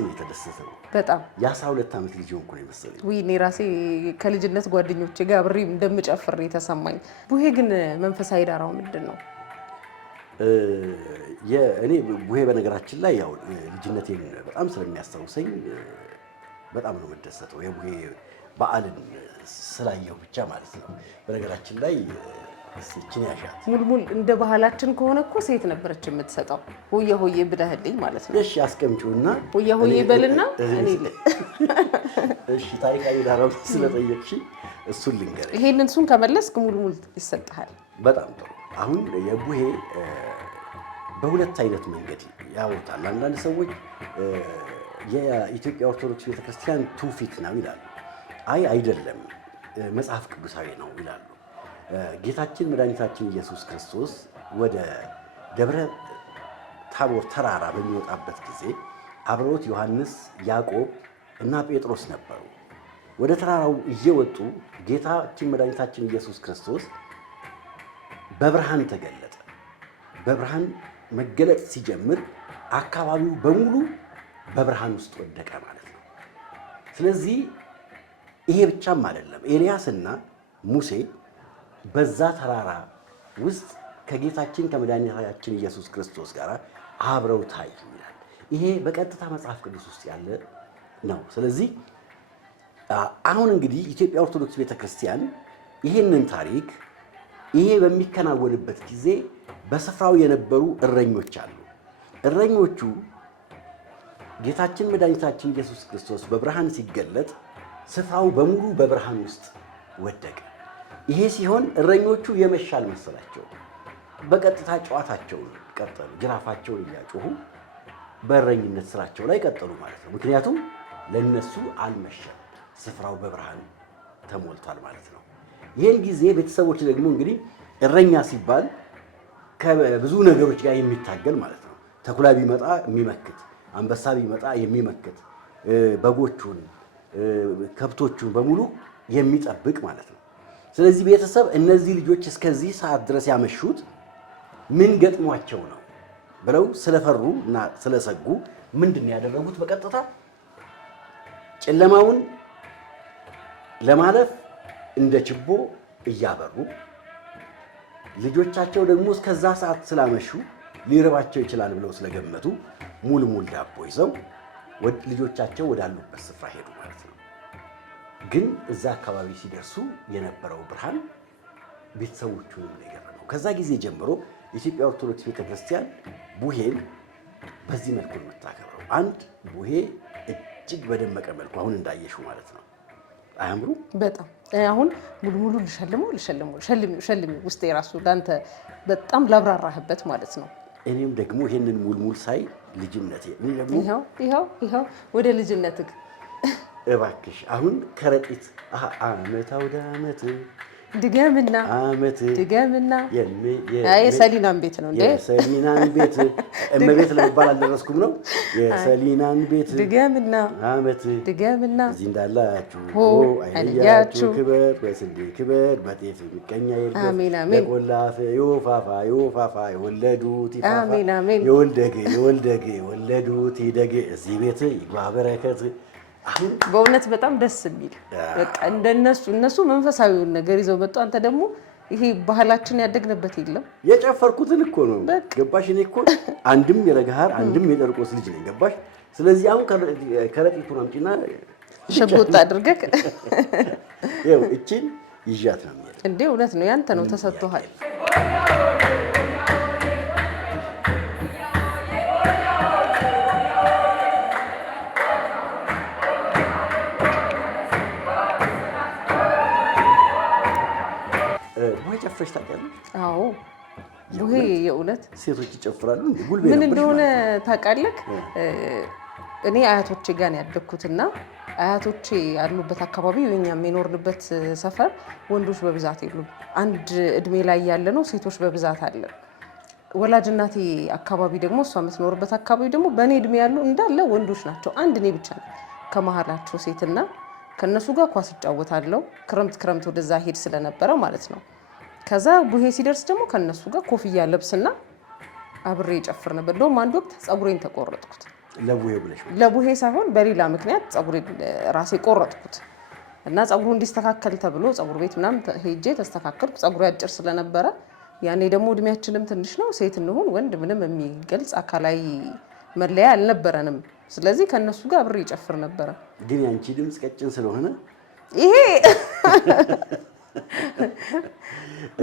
ነው የተደሰተው በጣም የ12 ዓመት ልጅ ሆንኩ ነው የመሰለኝ። ወይ እኔ ራሴ ከልጅነት ጓደኞቼ ጋር አብሬ እንደምጨፍር የተሰማኝ። ቡሄ ግን መንፈሳዊ ዳራው ምንድን ነው? እኔ ቡሄ በነገራችን ላይ ያው ልጅነቴን በጣም ስለሚያስታውሰኝ በጣም ነው የምደሰተው የቡሄ በዓልን ስላየው ብቻ ማለት ነው። በነገራችን ላይ እቺን ያሻት ሙልሙል እንደ ባህላችን ከሆነ እኮ ሴት ነበረች የምትሰጠው። ሆየ ሆየ ብለህልኝ ማለት ነው። እሺ አስቀምጪውና ሆየ ሆየ በልና እሺ ታሪካዊ ዳራው ስለጠየቅሽ እሱን ልንገርሽ። እሱን ከመለስክ ሙልሙል ይሰጣል። በጣም ጥሩ። አሁን የቡሄ በሁለት አይነት መንገድ ያወጣል። አንዳንድ ሰዎች የኢትዮጵያ ኦርቶዶክስ ቤተክርስቲያን ትውፊት ነው ይላሉ። አይ አይደለም መጽሐፍ ቅዱሳዊ ነው ይላሉ። ጌታችን መድኃኒታችን ኢየሱስ ክርስቶስ ወደ ደብረ ታቦር ተራራ በሚወጣበት ጊዜ አብረውት ዮሐንስ፣ ያዕቆብ እና ጴጥሮስ ነበሩ። ወደ ተራራው እየወጡ ጌታችን መድኃኒታችን ኢየሱስ ክርስቶስ በብርሃን ተገለጠ። በብርሃን መገለጥ ሲጀምር አካባቢው በሙሉ በብርሃን ውስጥ ወደቀ ማለት ነው። ስለዚህ ይሄ ብቻም አይደለም፣ ኤልያስና ሙሴ በዛ ተራራ ውስጥ ከጌታችን ከመድኃኒታችን ኢየሱስ ክርስቶስ ጋር አብረው ታዩ ይላል። ይሄ በቀጥታ መጽሐፍ ቅዱስ ውስጥ ያለ ነው። ስለዚህ አሁን እንግዲህ ኢትዮጵያ ኦርቶዶክስ ቤተክርስቲያን ይህንን ታሪክ ይሄ በሚከናወንበት ጊዜ በስፍራው የነበሩ እረኞች አሉ። እረኞቹ ጌታችን መድኃኒታችን ኢየሱስ ክርስቶስ በብርሃን ሲገለጥ ስፍራው በሙሉ በብርሃን ውስጥ ወደቀ። ይሄ ሲሆን እረኞቹ የመሸ አልመሰላቸው። በቀጥታ ጨዋታቸውን ቀጠሉ። ጅራፋቸውን እያጮሁ በእረኝነት ስራቸው ላይ ቀጠሉ ማለት ነው። ምክንያቱም ለነሱ አልመሸም፣ ስፍራው በብርሃን ተሞልቷል ማለት ነው። ይህን ጊዜ ቤተሰቦች ደግሞ እንግዲህ እረኛ ሲባል ከብዙ ነገሮች ጋር የሚታገል ማለት ነው። ተኩላ ቢመጣ የሚመክት፣ አንበሳ ቢመጣ የሚመክት፣ በጎቹን ከብቶቹን በሙሉ የሚጠብቅ ማለት ነው። ስለዚህ ቤተሰብ እነዚህ ልጆች እስከዚህ ሰዓት ድረስ ያመሹት ምን ገጥሟቸው ነው ብለው ስለፈሩ እና ስለሰጉ ምንድን ነው ያደረጉት? በቀጥታ ጨለማውን ለማለፍ እንደ ችቦ እያበሩ ልጆቻቸው ደግሞ እስከዛ ሰዓት ስላመሹ ሊርባቸው ይችላል ብለው ስለገመቱ ሙልሙል ዳቦ ይዘው ልጆቻቸው ወዳሉበት ስፍራ ሄዱ ማለት ነው። ግን እዛ አካባቢ ሲደርሱ የነበረው ብርሃን ቤተሰቦቹንም ነው የገረመው። ከዛ ጊዜ ጀምሮ የኢትዮጵያ ኦርቶዶክስ ቤተክርስቲያን ቡሄን በዚህ መልኩ ነው የምታከብረው። አንድ ቡሄ እጅግ በደመቀ መልኩ አሁን እንዳየሽው ማለት ነው። አያምሩ? በጣም አሁን ሙሉ ሸልሚ ውስጥ የራሱ ላንተ በጣም ላብራራህበት ማለት ነው። እኔም ደግሞ ይሄንን ሙልሙል ሳይ ልጅነቴ ይኸው ወደ ልጅነትህ እባክሽ አሁን ከረጢት ዓመት አውደ ዓመት ድገምና ዓመት ድገምና የሰሊናን ቤት ነው እንዴ? የሰሊናን ቤት እመቤት ለመባል አልደረስኩም ነው። የሰሊናን ቤት ድገምና ዓመት ድገምና እዚህ እንዳላችሁ አይለያችሁ፣ ክበር በስንዴ ክበር በጤፍ የሚቀኛ የለም። አሜን አሜን። የቆላፍ የወፋፋ የወለዱት ይፋፋ፣ አሜን አሜን። የወልደግ የወለዱት ይደግ፣ እዚህ ቤት ይግባ በረከት። በእውነት በጣም ደስ የሚል በቃ እነሱ መንፈሳዊውን ነገር ይዘው መጡ። አንተ ደግሞ ይሄ ባህላችን ያደግንበት የለም። የጨፈርኩትን እኮ ነው ገባሽ? እኔ እኮ አንድም የለገሃር አንድም የጨርቆስ ልጅ ነኝ ገባሽ? ስለዚህ አሁን ከረጢቱን አምጪና ሽጉጥ አድርገህ ይኸው እቺን ይዣት ነው የሚሄድ እንዴ? እውነት ነው ያንተ ነው ተሰጥቶሃል። ጨፍረሽ ታውቂያለሽ? አዎ ቡሄ የእውነት ሴቶች ይጨፍራሉ። ምን እንደሆነ ታውቃለህ? እኔ አያቶቼ ጋር ነው ያደግኩትና አያቶቼ ያሉበት አካባቢ የኛም የኖርንበት ሰፈር ወንዶች በብዛት የሉም። አንድ እድሜ ላይ ያለ ነው ሴቶች በብዛት አለ። ወላጅ እናቴ አካባቢ ደግሞ እሷ የምትኖርበት አካባቢ ደግሞ በእኔ እድሜ ያሉ እንዳለ ወንዶች ናቸው። አንድ እኔ ብቻ ነኝ ከመሀላቸው ሴትና ከነሱ ጋር ኳስ እጫወታለሁ። ክረምት ወደዛ ሄድ ስለነበረ ማለት ነው። ከዛ ቡሄ ሲደርስ ደግሞ ከነሱ ጋር ኮፍያ ለብስና አብሬ ጨፍር ነበር። እንደውም አንድ ወቅት ፀጉሬን ተቆረጥኩት። ለቡሄ ሳይሆን በሌላ ምክንያት ፀጉሬን ራሴ ቆረጥኩት እና ፀጉሩ እንዲስተካከል ተብሎ ፀጉር ቤት ምናምን ሄጄ ተስተካከልኩ። ፀጉሩ አጭር ስለነበረ ያኔ ደግሞ እድሜያችንም ትንሽ ነው። ሴት እንሁን ወንድ ምንም የሚገልጽ አካላዊ መለያ አልነበረንም። ስለዚህ ከነሱ ጋር አብሬ ይጨፍር ነበረ። ግን ያንቺ ድምፅ ቀጭን ስለሆነ ይሄ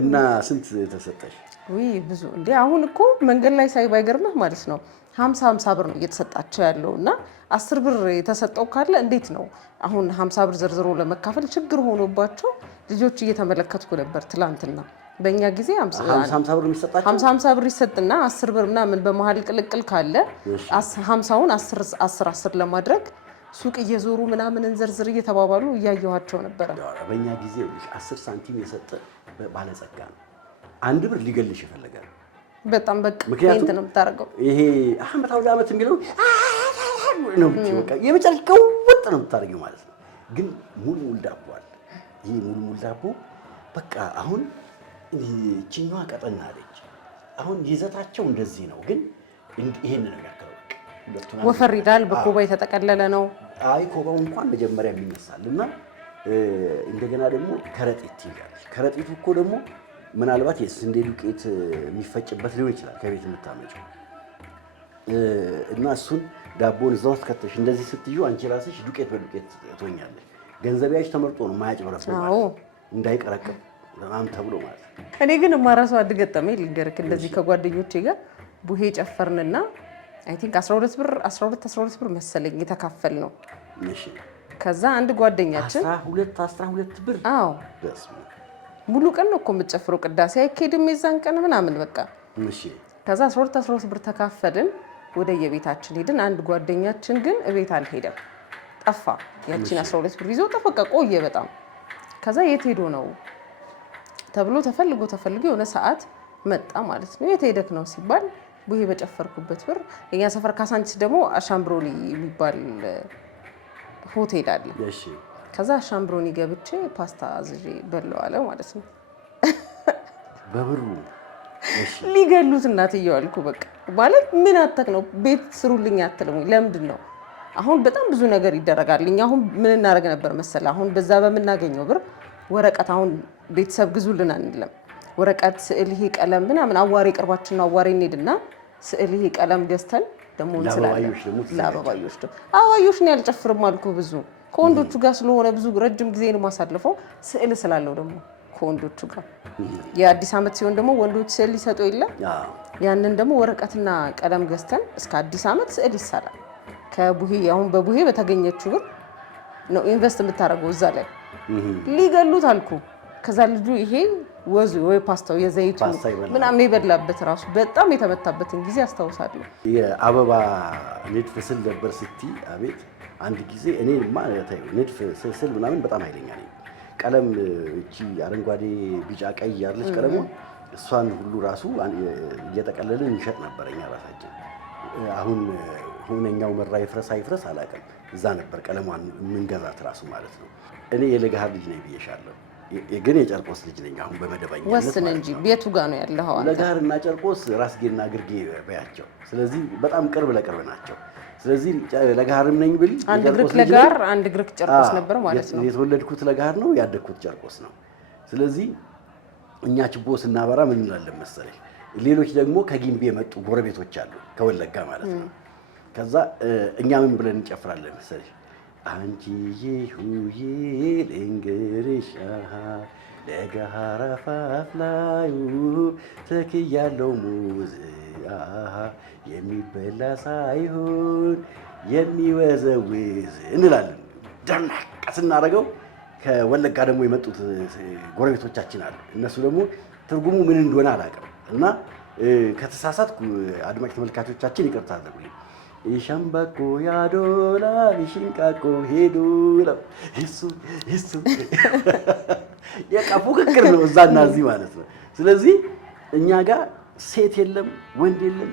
እና ስንት ተሰጠሽ? ውይ ብዙ እንዴ! አሁን እኮ መንገድ ላይ ሳይ ባይገርምህ ማለት ነው 50 ብር ነው እየተሰጣቸው ያለው እና 10 ብር የተሰጠው ካለ እንዴት ነው አሁን 50 ብር ዘርዝሮ ለመካፈል ችግር ሆኖባቸው ልጆች እየተመለከትኩ ነበር ትላንትና። በእኛ ጊዜ 50 ብር የሚሰጣቸው 50 ብር ይሰጥና 10 ብር ምናምን በመሀል ቅልቅል ካለ 50ውን 10 ለማድረግ ሱቅ እየዞሩ ምናምን እንዘርዝር እየተባባሉ እያየኋቸው ነበረ። በእኛ ጊዜ 10 ሳንቲም የሰጠ ባለጸጋ ነው። 1 ብር ሊገልሽ ይፈልጋል። በጣም በቃ ፔንት ነው የምታደርገው። ይሄ ዓመት የሚለው ነው በቃ የመጨረሻው ወጥ ነው የምታደርጊው ማለት ነው። ግን ሙልሙል ዳቦ አለ። ይሄ ሙልሙል ዳቦ በቃ አሁን እቺኛዋ ቀጠና አለች። አሁን ይዘታቸው እንደዚህ ነው። ግን ይሄን ነው ያከረው። ወፈር ይላል። በኮባ የተጠቀለለ ነው። አይ ኮባው እንኳን መጀመሪያ የሚነሳል እና እንደገና ደግሞ ከረጢት ይላል። ከረጢቱ እኮ ደግሞ ምናልባት የስንዴ ዱቄት የሚፈጭበት ሊሆን ይችላል ከቤት የምታመጪው እና እሱን ዳቦን እዛ ውስጥ ከተሽ እንደዚህ ስትዩ አንቺ ራስሽ ዱቄት በዱቄት ትሆኛለሽ። ገንዘቢያሽ ተመርጦ ነው ማያጭበረብር ማለት እንዳይቀረቅም በጣም ተብሎ ማለት ነው። እኔ ግን ማራሰው አድገጠመኝ ልንገርክ። እንደዚህ ከጓደኞቼ ጋር ቡሄ ጨፈርንና አይ ቲንክ 12 ብር መሰለኝ የተካፈል ነው። እሺ ከዛ አንድ ጓደኛችን 12 ብር አዎ ሙሉ ቀን ነው እኮ የምትጨፍረው። ቅዳሴ አይኬድም የዛን ቀን ምናምን በቃ እሺ። ከዛ 12 ብር ተካፈልን፣ ወደ የቤታችን ሄድን። አንድ ጓደኛችን ግን እቤት አልሄደም፣ ጠፋ። ያቺን 12 ብር ይዞ ጠፋ፣ ቆየ በጣም። ከዛ የት ሄዶ ነው ተብሎ ተፈልጎ የሆነ ሰዓት መጣ ማለት ነው። የት ሄደክ ነው ሲባል ቡሄ በጨፈርኩበት ብር። የኛ ሰፈር ካሳንቺስ ደግሞ አሻምብሮኒ የሚባል ሆቴል አለ። እሺ ከዛ አሻምብሮኒ ገብቼ ፓስታ አዝዤ በለው አለ ማለት ነው በብሩ። እሺ ሊገሉት እናትየው አልኩ። በቃ ማለት ምን አተክ ነው ቤት ስሩልኝ አትልም? ለምንድን ነው አሁን በጣም ብዙ ነገር ይደረጋል። እኛ አሁን ምን እናደርግ ነበር መሰለ፣ አሁን በዛ በምናገኘው ብር ወረቀት አሁን ቤተሰብ ግዙልን አንልም። ወረቀት፣ ስዕል፣ ይሄ ቀለም ምናምን አዋሬ ቅርባችን ነው። አዋሬ እንሄድና ስዕል፣ ይሄ ቀለም ገዝተን ደግሞ እንስላለን። ለአበባዮሽ ደግሞ አበባዮሽ ነው ያልጨፍርም አልኩ። ብዙ ከወንዶቹ ጋር ስለሆነ ብዙ ረጅም ጊዜ ነው ማሳልፈው። ስዕል ስላለው ደግሞ ከወንዶቹ ጋር የአዲስ ዓመት ሲሆን ደግሞ ወንዶች ስዕል ሊሰጡ የለ። ያንን ደግሞ ወረቀትና ቀለም ገዝተን እስከ አዲስ ዓመት ስዕል ይሳላል። ከቡሄ አሁን በቡሄ በተገኘችው ብር ነው ኢንቨስት የምታደርገው እዛ ላይ። ሊገሉት አልኩ። ከዛ ልጁ ይሄ ወዙ ወይ ፓስታው የዘይቱ ምናምን የበላበት ራሱ በጣም የተመታበትን ጊዜ አስታውሳለሁ። የአበባ ንድፍ ስል ነበር ስትይ አቤት። አንድ ጊዜ እኔ ንድፍ ስል ምናምን በጣም ኃይለኛ ነኝ። ቀለም እቺ አረንጓዴ፣ ቢጫ፣ ቀይ ያለች ቀለሟ እሷን ሁሉ ራሱ እየጠቀለልን እንሸጥ ነበር እኛ ራሳችን። አሁን ሁነኛው መራ ይፍረስ አይፍረስ አላውቅም። እዛ ነበር ቀለሟን የምንገዛት ራሱ ማለት ነው። እኔ የለገሃር ልጅ ነኝ ብዬሻለሁ፣ ግን የጨርቆስ ልጅ ነኝ። አሁን በመደበኛ ወስን እንጂ ቤቱ ጋር ነው ያለው። አሁን ለገሃር እና ጨርቆስ ራስጌና ግርጌ በያቸው። ስለዚህ በጣም ቅርብ ለቅርብ ናቸው። ስለዚህ ለገሃርም ነኝ ብል አንድ ግርክ ለገሃር አንድ ግርክ ጨርቆስ ነበር ማለት ነው። የተወለድኩት ለገሃር ነው፣ ያደግኩት ጨርቆስ ነው። ስለዚህ እኛ ችቦ ስናበራ ምን እንላለን መሰለኝ፣ ሌሎች ደግሞ ከጊምቢ የመጡ ጎረቤቶች አሉ፣ ከወለጋ ማለት ነው። ከዛ እኛ ምን ብለን እንጨፍራለን መሰለኝ፣ አንቺዬ ሁዬ ልንገርሽ ለገሃር አፋፍ ላዩ ተክያለው ሙዝ የሚበላ ሳይሆን የሚወዘውዝ እንላለን። ደምቅ ስናደርገው ከወለጋ ደግሞ የመጡት ጎረቤቶቻችን አሉ። እነሱ ደግሞ ትርጉሙ ምን እንደሆነ አላውቅም እና ከተሳሳትኩ አድማጭ ተመልካቾቻችን ይቅርታ አድርጉልኝ። ሸምበቆ ያዶላ ቢሽንቃቆ ሄዱ እሱ የቃ ፉክክር ነው እዛና እዚህ ማለት ነው። ስለዚህ እኛ ጋር ሴት የለም ወንድ የለም፣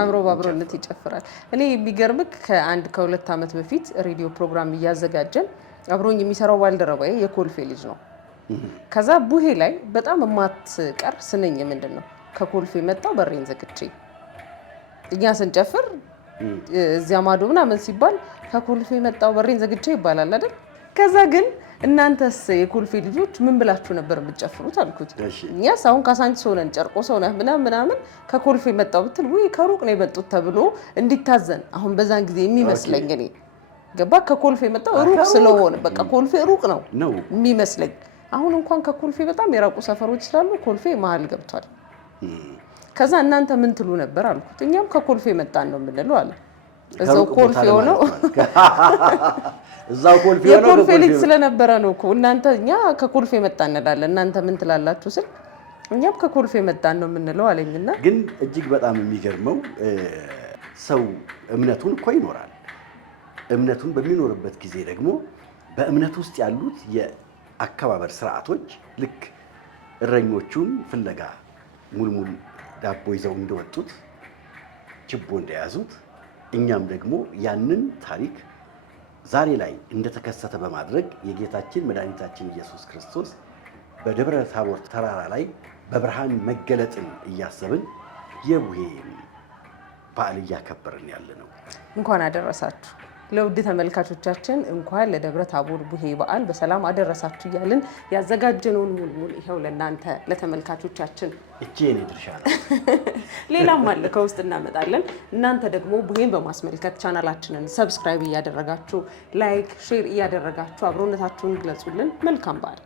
አብሮ ባብሮነት ይጨፍራል። እኔ የሚገርምክ ከ1-2 ዓመት በፊት ሬዲዮ ፕሮግራም እያዘጋጀን አብሮኝ የሚሰራው ባልደረባዬ የኮልፌ ልጅ ነው። ከዛ ቡሄ ላይ በጣም የማትቀር ስነኝ ምንድን ነው ከኮልፌ መጣው በሬን ዘግቼ እኛ ስንጨፍር እዚያ ማዶ ምናምን ሲባል ከኮልፌ መጣው በሬን ዘግቼ ይባላል አይደል? ከዛ ግን እናንተስ የኮልፌ ልጆች ምን ብላችሁ ነበር የምትጨፍሩት አልኩት። እኛስ አሁን ካሳንቺስ ሆነን ጨርቆስ ሆነን ምናምን ከኮልፌ መጣው ብትል ወይ ከሩቅ ነው የመጡት ተብሎ እንዲታዘን አሁን በዛን ጊዜ የሚመስለኝ እኔ ገባ ከኮልፌ መጣው ሩቅ ስለሆነ በቃ ኮልፌ ሩቅ ነው የሚመስለኝ። አሁን እንኳን ከኮልፌ በጣም የራቁ ሰፈሮች ስላሉ ኮልፌ መሀል ገብቷል። ከዛ እናንተ ምን ትሉ ነበር አልኩት። እኛም ከኮልፌ መጣን ነው የምንለው አለ። እዛው ኮልፌ ሆነው እዛው ኮልፌ ሆነው የኮልፌ ልጅ ስለነበረ ነው እኮ እናንተ እኛ ከኮልፌ መጣን እንላለን እናንተ ምን ትላላችሁ ስል እኛም ከኮልፌ መጣን ነው የምንለው አለኝና ግን እጅግ በጣም የሚገርመው ሰው እምነቱን እኮ ይኖራል። እምነቱን በሚኖርበት ጊዜ ደግሞ በእምነት ውስጥ ያሉት የአከባበር ስርዓቶች ልክ እረኞቹን ፍለጋ ሙልሙል ዳቦ ይዘው እንደወጡት ችቦ እንደያዙት እኛም ደግሞ ያንን ታሪክ ዛሬ ላይ እንደተከሰተ በማድረግ የጌታችን መድኃኒታችን ኢየሱስ ክርስቶስ በደብረ ታቦር ተራራ ላይ በብርሃን መገለጥን እያሰብን የቡሄ በዓል እያከበርን ያለ ነው። እንኳን አደረሳችሁ ለውድ ተመልካቾቻችን፣ እንኳን ለደብረ ታቦር ቡሄ በዓል በሰላም አደረሳችሁ እያልን ያዘጋጀነውን ሙልሙል ይኸው ለእናንተ ለተመልካቾቻችን እቺ የኔ ድርሻ ነው። ሌላም አለ ከውስጥ እናመጣለን። እናንተ ደግሞ ቡሄን በማስመልከት ቻናላችንን ሰብስክራይብ እያደረጋችሁ ላይክ፣ ሼር እያደረጋችሁ አብሮነታችሁን ግለጹልን። መልካም በዓል።